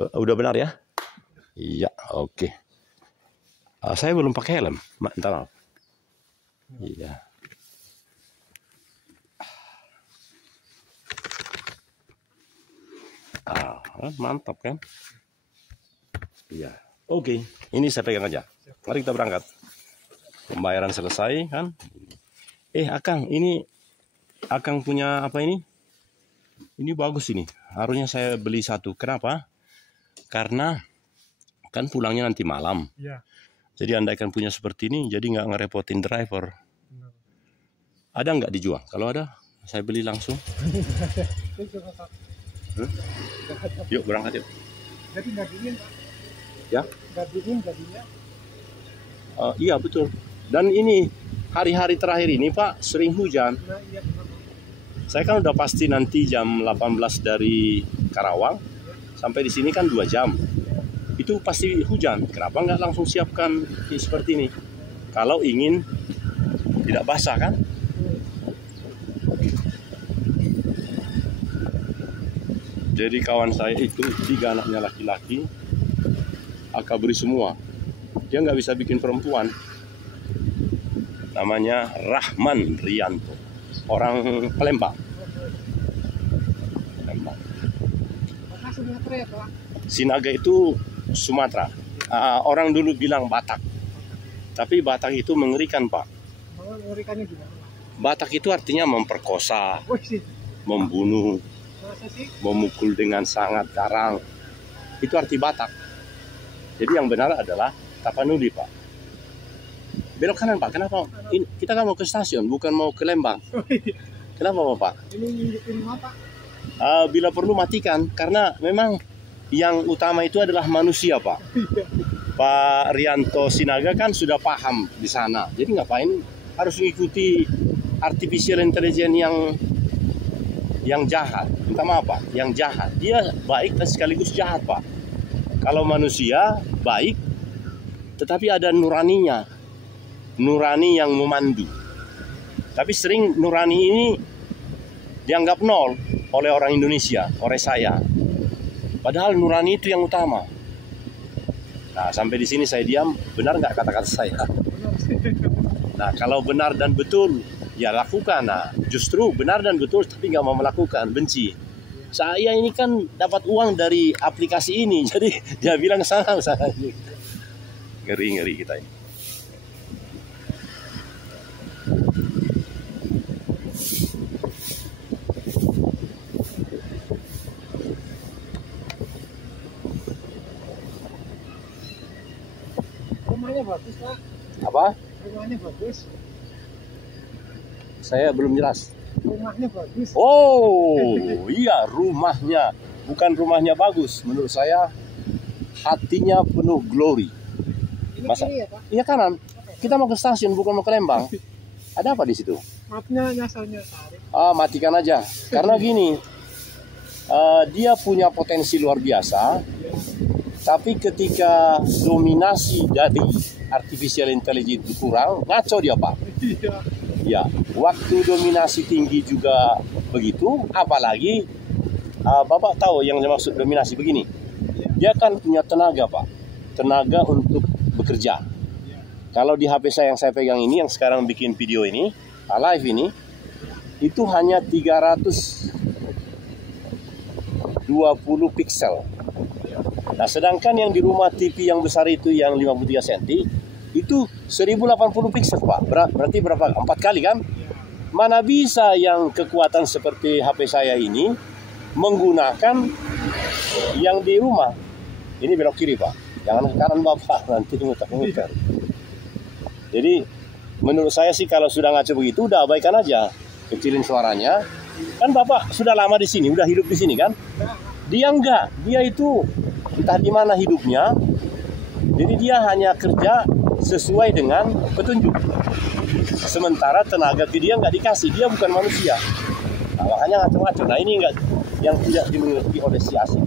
Udah benar ya? Iya, oke. Saya belum pakai helm, minta maaf. Iya. Mantap kan? Iya. Oke, ini saya pegang aja. Mari kita berangkat. Pembayaran selesai kan? Akang, ini Akang punya apa ini? Ini bagus ini. Harusnya saya beli satu. Kenapa? Karena kan pulangnya nanti malam. Ya. Jadi andaikan punya seperti ini, jadi nggak ngerepotin driver. Benar. Ada nggak dijual? Kalau ada, saya beli langsung. Yuk berangkat yuk. Jadi nggak dingin, Pak? Ya? Nggak dingin jadinya? Iya betul. Dan ini hari-hari terakhir ini Pak sering hujan. Nah, iya benar. Saya kan udah pasti nanti jam 18 dari Karawang sampai di sini kan 2 jam. Itu pasti hujan. Kenapa nggak langsung siapkan seperti ini? Kalau ingin tidak basah kan? Jadi kawan saya itu 3 anaknya laki-laki, akabri semua. Dia nggak bisa bikin perempuan. Namanya Rahman Rianto, orang Palembang. Sumatera ya, Pak? Sinaga itu Sumatera. Orang dulu bilang Batak. Tapi Batak itu mengerikan, Pak. Mengerikannya gimana? Batak itu artinya memperkosa, membunuh, memukul dengan sangat garang. Itu arti Batak. Jadi yang benar adalah Tapanuli, Pak. Belok kanan, Pak. Kenapa? Kita kan mau ke stasiun, bukan mau ke Lembang. Kenapa, Pak? Ini nunjukin apa? Bila perlu matikan, karena memang yang utama itu adalah manusia, Pak. Pak Rianto Sinaga kan sudah paham di sana. Jadi ngapain harus mengikuti artificial intelligence yang jahat? Minta maaf, Pak. Yang jahat. Dia baik dan sekaligus jahat, Pak. Kalau manusia baik, tetapi ada nuraninya. Nurani yang memandu. Tapi sering nurani ini dianggap nol oleh orang Indonesia, oleh saya. Padahal nurani itu yang utama. Nah, sampai di sini saya diam. Benar nggak kata-kata saya? Nah, kalau benar dan betul, ya lakukan. Nah, justru benar dan betul, tapi nggak mau melakukan, benci. Saya ini kan dapat uang dari aplikasi ini, jadi dia bilang salah. Ngeri kita ini. Rumahnya bagus, Pak. Apa? Rumahnya bagus. Saya belum jelas. Rumahnya bagus. Oh, iya rumahnya. Bukan rumahnya bagus. Menurut saya hatinya penuh glory. Ini Masa? kiri ya, Pak? Iya kanan. Kita mau ke stasiun, bukan mau ke Lembang. Ada apa di situ? Maafnya nyasalnya tarik. Matikan aja. Karena gini, dia punya potensi luar biasa. Tapi ketika dominasi dari artificial intelligence kurang, ngaco dia, Pak. Iya. Ya, waktu dominasi tinggi juga begitu, apalagi Bapak tahu yang dimaksud dominasi begini. Dia kan punya tenaga, Pak. Tenaga untuk bekerja. Kalau di HP saya yang saya pegang ini, yang sekarang bikin video ini, live ini, itu hanya 320 pixel. Nah, sedangkan yang di rumah TV yang besar itu yang 53 cm, itu 1080 pixel, Pak. Berarti berapa? 4 kali kan? Mana bisa yang kekuatan seperti HP saya ini menggunakan yang di rumah. Ini belok kiri, Pak. Jangan ke kanan, Bapak. Nanti muter-muter. Jadi menurut saya sih kalau sudah ngaco begitu udah abaikan aja. Kecilin suaranya. Kan Bapak sudah lama di sini, udah hidup di sini kan? Dia enggak. Dia itu entah di mana hidupnya. Jadi dia hanya kerja sesuai dengan petunjuk. Sementara tenaga ke dia nggak dikasih, dia bukan manusia. Nah, makanya ngaco-ngaco. Nah ini enggak yang tidak dimengerti oleh si asing.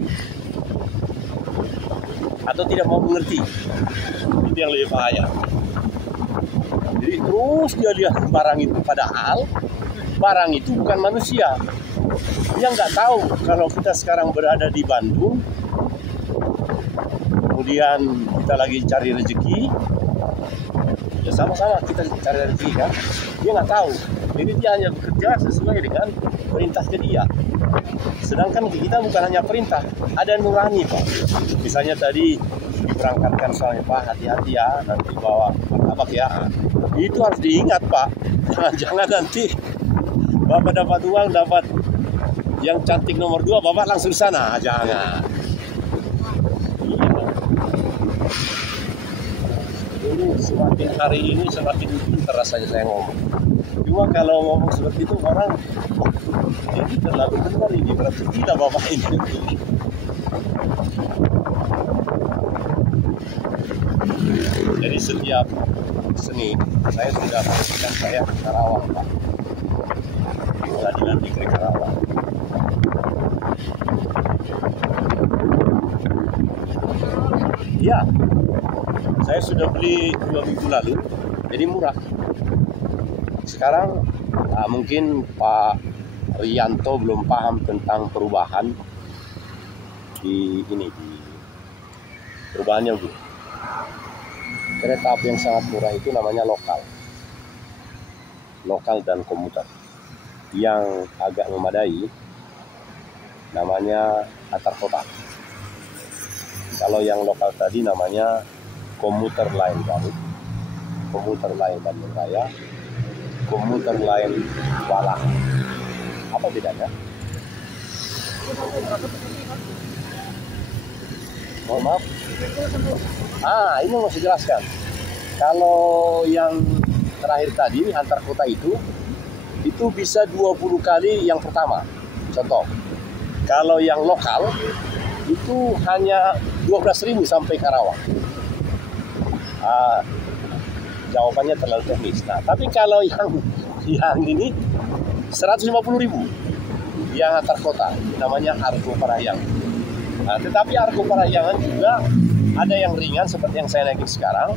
Atau tidak mau mengerti. Itu yang lebih bahaya. Jadi terus dia lihat barang itu, padahal barang itu bukan manusia. Dia nggak tahu kalau kita sekarang berada di Bandung, kemudian kita lagi cari rezeki, ya sama-sama kita cari rezeki kan. Dia nggak tahu, jadi dia hanya bekerja sesuai dengan perintahnya dia. Sedangkan kita bukan hanya perintah, ada nurani Pak. Misalnya tadi diberangkatkan soalnya Pak, hati-hati ya nanti bawa martabak ya. Itu harus diingat Pak, jangan nanti Bapak dapat uang, dapat yang cantik nomor 2, Bapak langsung sana, jangan. Ini semakin hari ini semakin pintar rasanya saya ngomong. Cuma kalau ngomong seperti itu orang, jadi terlalu benar ini, berarti tidak Bapak ini. Jadi setiap Senin saya sudah pastikan saya ke Karawang Pak, Pengadilan Negeri Karawang. Ya, saya sudah beli 2 minggu lalu, jadi murah. Sekarang mungkin Pak Rianto belum paham tentang perubahan di perubahannya Bu. Kereta api yang sangat murah itu namanya lokal dan komuter. Yang agak memadai namanya antar kota. Kalau yang lokal tadi namanya komuter lain Garut, komuter lain Bandung Raya, komuter lain Balang. Apa bedanya? Mohon maaf. Ini mau saya jelaskan. Kalau yang terakhir tadi antar kota itu bisa 20 kali yang pertama. Contoh. Kalau yang lokal itu hanya 12.000 sampai Karawang. Jawabannya terlalu teknis. Nah, tapi kalau yang ini 150.000 yang antar kota, namanya Argo Parahyangan. Nah, tetapi Argo Parahyangan juga ada yang ringan seperti yang saya naikin sekarang.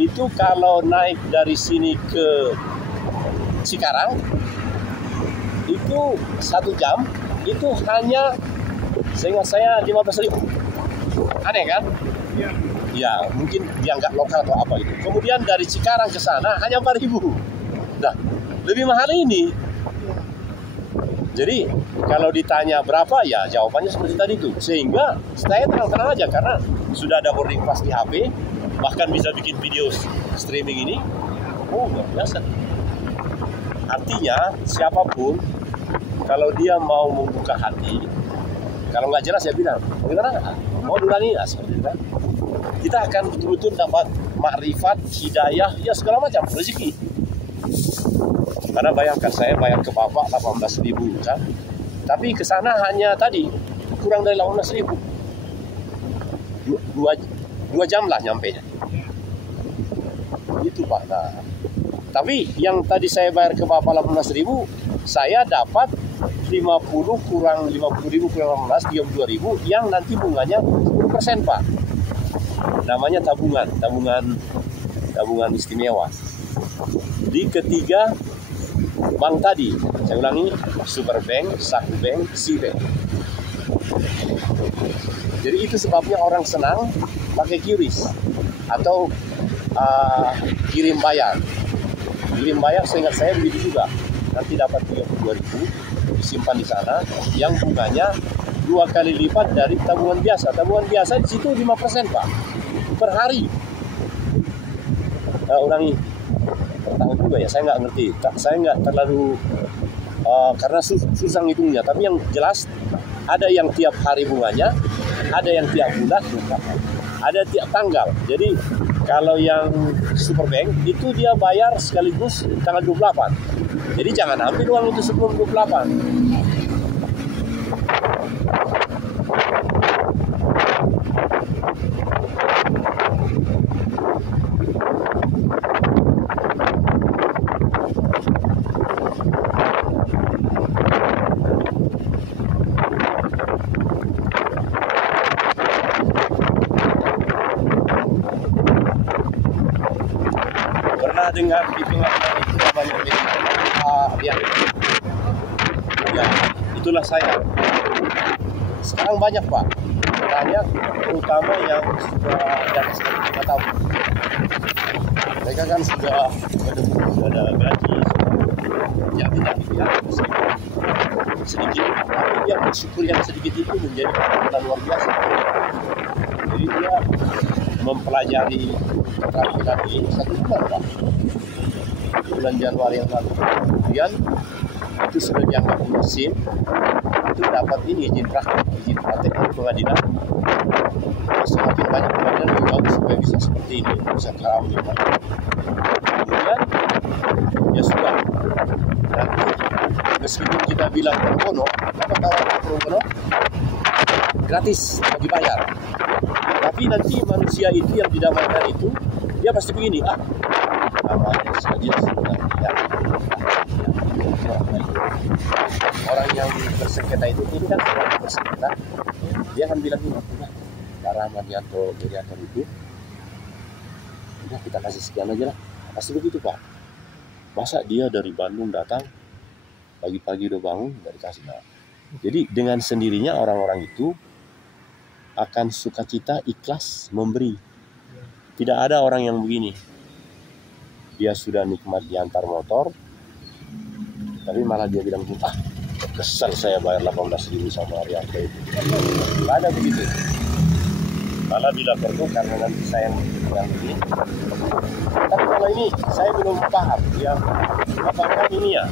Itu kalau naik dari sini ke Cikarang itu 1 jam itu hanya seingat saya 15.000. Aneh kan? Iya. Ya, mungkin dianggap lokal atau apa itu. Kemudian dari Cikarang ke sana hanya 4.000. Nah, lebih mahal ini. Jadi, kalau ditanya berapa ya jawabannya seperti tadi itu. Sehingga saya tenang-tenang aja karena sudah ada boarding pass di HP, bahkan bisa bikin video streaming ini. Oh, luar biasa. Artinya, siapapun kalau dia mau membuka hati, kalau nggak jelas ya bilang, bagaimana? Mau dulani ya, kan? Kita akan betul-betul dapat makrifat, hidayah, ya segala macam rezeki. Karena bayangkan saya bayar ke Bapak 18.000 kan, tapi ke sana hanya tadi kurang dari 18.000. 2 jam lah nyampenya. Itu Pak. Nah, tapi yang tadi saya bayar ke Bapak 18.000, saya dapat 50 kurang 50.000 kurang 18, 32.000 yang nanti bunganya 10% Pak. Namanya tabungan istimewa. Di ketiga bank tadi, saya ulangi, Superbank, Sakbank, Cbank. Jadi itu sebabnya orang senang pakai QRIS atau kirim bayar. Kirim bayar seingat saya begitu juga. Nanti dapat 32.000 disimpan di sana, yang bunganya 2 kali lipat dari tabungan biasa. Tabungan biasa di situ 5% Pak per hari. Ulangi per tahun juga ya, saya nggak ngerti. Saya nggak terlalu karena susah ngitungnya. Tapi yang jelas ada yang tiap hari bunganya, ada yang tiap bulan, ada tiap tanggal. Jadi kalau yang Superbank itu dia bayar sekaligus tanggal 28. Jadi jangan ambil uang itu sebelum 28. Pernah dengar di pengadilan itu namanya ya, itulah saya. Sekarang banyak Pak. banyak, terutama yang sudah di atas 5 tahun. Mereka kan sudah ada gaji, ya kita lihat sedikit, tapi dia bersyukur yang sedikit itu menjadi pengalaman luar biasa. Jadi dia mempelajari keterampilan ini 1 bulan, Pak. Bulan Januari yang lalu. Kemudian itu sudah dianggap musim, itu dapat ini izin praktek di pengadilan. Semakin banyak pengadilan lebih bagus supaya bisa seperti ini, bisa terawih. Kemudian ya sudah. Nanti meskipun kita bilang pro bono, apa tawaran pro bono? Gratis, dibayar. Tapi nanti manusia itu yang didamaikan itu, dia pasti begini, namanya saja sebenarnya. Orang yang bersengketa itu, ini kan orang yang bersengketa, dia akan bilang ini, Pak Rahmadianto mediator itu, udah kita kasih sekian aja lah. Pasti begitu, Pak. Masa dia dari Bandung datang, pagi-pagi udah bangun, nggak dikasih. Nah, jadi dengan sendirinya orang-orang itu akan sukacita, ikhlas memberi. Tidak ada orang yang begini. Dia sudah nikmat diantar motor, tapi malah dia bilang, kesel saya bayar 18.000 sama Arianto itu. Tidak ada begitu. Malah bila perlu karena nanti saya yang ini. Tapi kalau ini saya belum paham. Ya, apakah ini ya?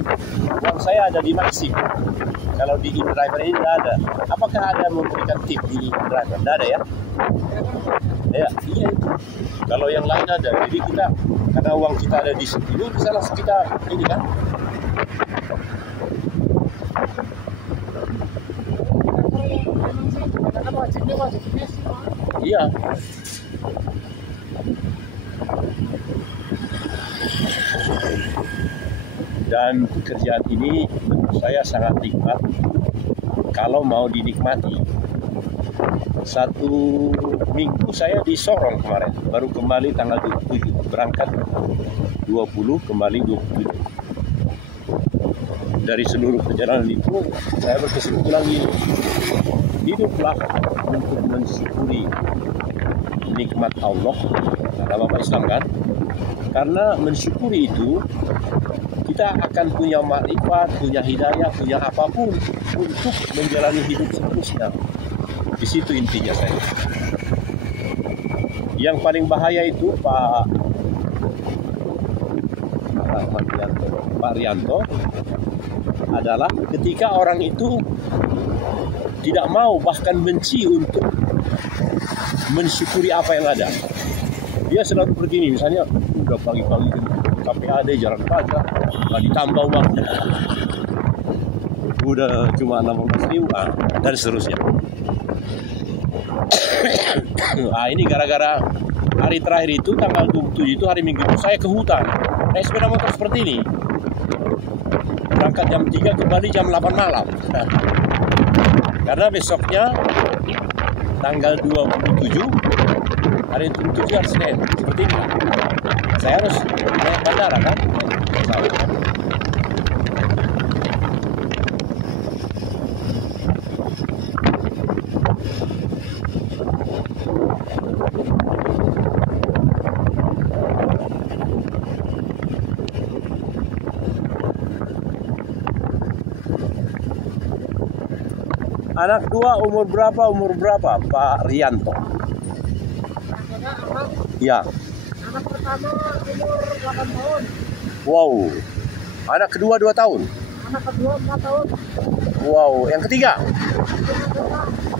Uang saya ada di Maxim. Kalau di InDriver ini tidak ada. Apakah ada memberikan tip di InDriver? Tidak ada ya? Ya, iya itu. Kalau yang lain ada. Jadi kita, karena uang kita ada di sini, bisa langsung kita ini kan? Iya. Dan pekerjaan ini menurut saya sangat nikmat kalau mau dinikmati. 1 minggu saya di Sorong kemarin, baru kembali tanggal 27, berangkat 20, kembali 27. Dari seluruh perjalanan itu saya berkesimpulan gini, hiduplah untuk mensyukuri nikmat Allah, kata Bapak Islam kan, karena mensyukuri itu kita akan punya makrifat, punya hidayah, punya apapun untuk menjalani hidup seterusnya. Di situ intinya saya. Yang paling bahaya itu Pak Rianto adalah ketika orang itu tidak mau, bahkan benci untuk mensyukuri apa yang ada. Dia selalu begini, misalnya udah pagi-pagi KPAD jarang pajak, nggak ditambah uangnya, udah cuma 16.000 dan seterusnya. Nah, ini gara-gara hari terakhir itu tanggal 27 itu hari Minggu itu saya ke hutan naik sepeda motor seperti ini, berangkat jam 3 kembali jam 8 malam. Nah, karena besoknya tanggal 27 hari 27 hari Senin seperti ini, saya harus naik bandara kan. Anak 2 umur berapa Pak Rianto? Ya. Anak pertama umur 8 tahun. Wow. Anak kedua 2 tahun. Anak kedua 4 tahun. Wow. Yang ketiga?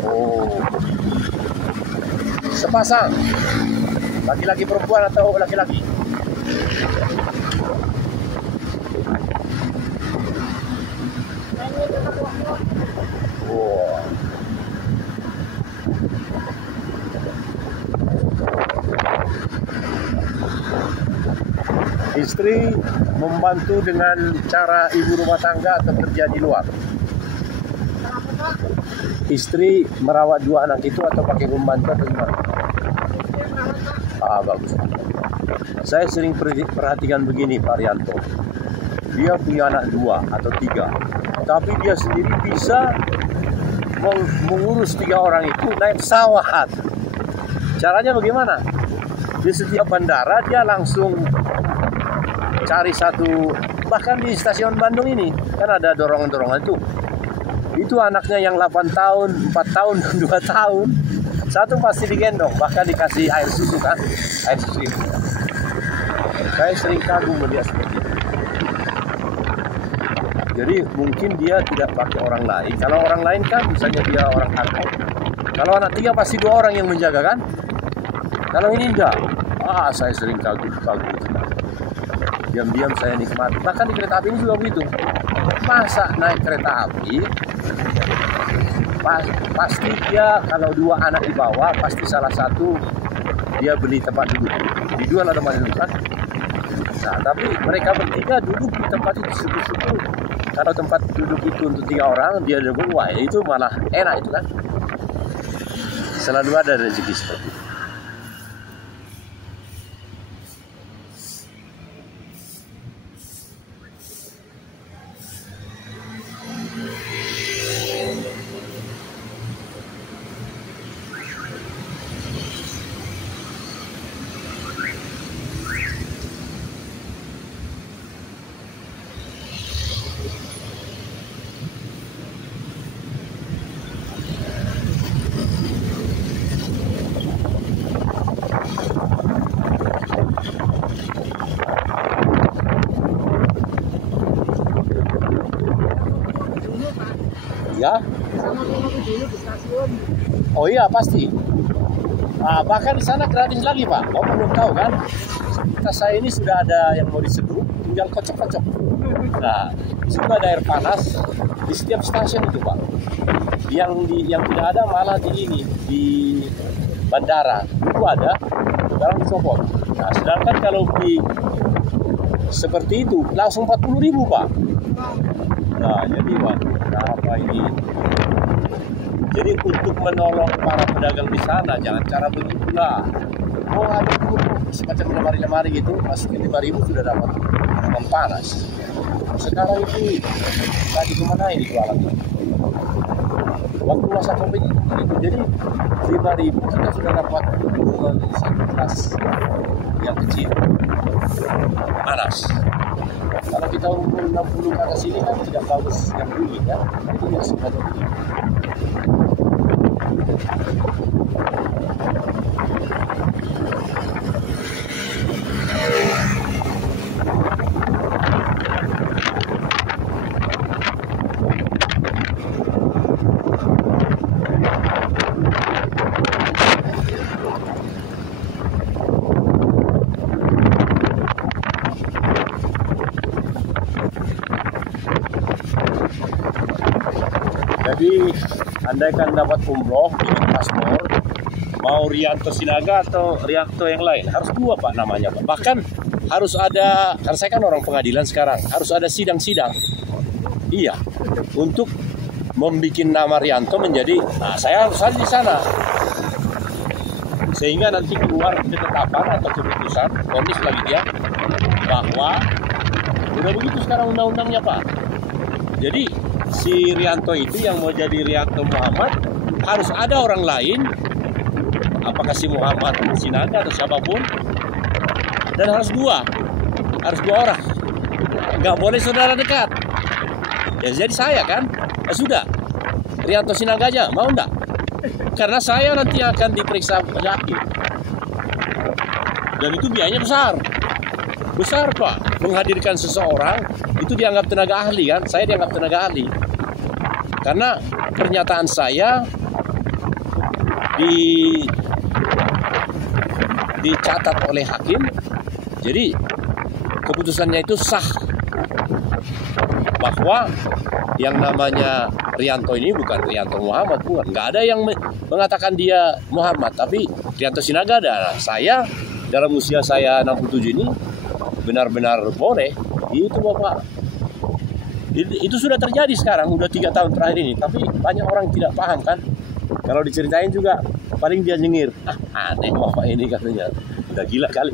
Oh. Sepasang. Laki-laki perempuan atau laki-laki? Wow. Istri membantu dengan cara ibu rumah tangga atau kerja di luar? Istri merawat 2 anak itu atau pakai pembantu atau gimana? Bagus. Saya sering perhatikan begini Pak Rianto. Dia punya anak 2 atau 3, tapi dia sendiri bisa mengurus 3 orang itu naik pesawat. Caranya bagaimana? Di setiap bandara dia langsung cari satu, bahkan di stasiun Bandung ini kan ada dorongan-dorongan itu. Itu anaknya yang 8 tahun, 4 tahun, 2 tahun. Satu pasti digendong, bahkan dikasih air susu kan, air susu itu. Saya sering kagum melihat seperti itu. Jadi mungkin dia tidak pakai orang lain. Kalau orang lain kan misalnya dia orang kantor. Kalau anak 3 pasti 2 orang yang menjaga kan. Kalau ini enggak. Saya sering kagum. Diam-diam saya nikmati. Bahkan di kereta api ini juga begitu. Masa naik kereta api, pasti dia kalau 2 anak di bawah, pasti salah satu dia beli tempat duduk. Dijual ada tempat duduk kan. Nah, tapi mereka bertiga duduk di tempat itu syukur-syukur. Kalau tempat duduk itu untuk 3 orang, dia duduk, wah itu malah enak itu kan. Selalu ada rezeki seperti itu. Ya. Sama dulu di stasiun. Oh iya pasti. Bahkan di sana gratis lagi Pak. Kamu belum tahu kan? Tas saya ini sudah ada yang mau diseduh, tinggal kocok-kocok. Nah, di situ ada air panas di setiap stasiun itu Pak. Yang tidak ada malah di bandara itu ada, sekarang dicopot. Nah, sedangkan kalau di seperti itu langsung 40.000 Pak. Nah, jadi Pak, apa ini? Jadi untuk menolong para pedagang di sana, jangan cara begitulah. Oh ada dulu semacam lemari-lemari gitu, masukin 5.000 sudah dapat minuman panas. Sekarang itu tadi kemana ini jualannya? Waktu masa Covid itu, jadi 5.000 kita sudah dapat minuman satu gelas yang kecil panas. Kalau kita umur 60 ke atas ini kan tidak bagus yang dulu kan, itu yang sebenarnya begini. Jadi andaikan dapat umroh bikin paspor, mau Rianto Sinaga atau Rianto yang lain, harus 2 Pak namanya Pak. Bahkan harus ada, karena saya kan orang pengadilan sekarang, harus ada sidang-sidang. Iya, untuk membuat nama Rianto menjadi, nah saya harus ada di sana. Sehingga nanti keluar ketetapan atau keputusan, vonis lagi dia, bahwa udah begitu sekarang undang-undangnya Pak. Jadi si Rianto itu yang mau jadi Rianto Muhammad harus ada orang lain, apakah si Muhammad Sinaga atau siapapun, dan harus 2 orang, nggak boleh saudara dekat. Ya jadi saya kan, sudah Rianto Sinaga aja, mau enggak? Karena saya nanti akan diperiksa hakim, dan itu biayanya besar Pak. Menghadirkan seseorang itu dianggap tenaga ahli kan, saya dianggap tenaga ahli karena pernyataan saya dicatat oleh hakim, jadi keputusannya itu sah bahwa yang namanya Rianto ini bukan Rianto Muhammad, bukan. Nggak ada yang mengatakan dia Muhammad, tapi Rianto Sinaga ada. Nah, saya dalam usia saya 67 ini benar-benar boleh. Itu Bapak. Itu sudah terjadi sekarang, udah 3 tahun terakhir ini. Tapi banyak orang tidak paham kan. Kalau diceritain juga paling dia nyengir. Aneh Bapak ini katanya. Udah gila kali.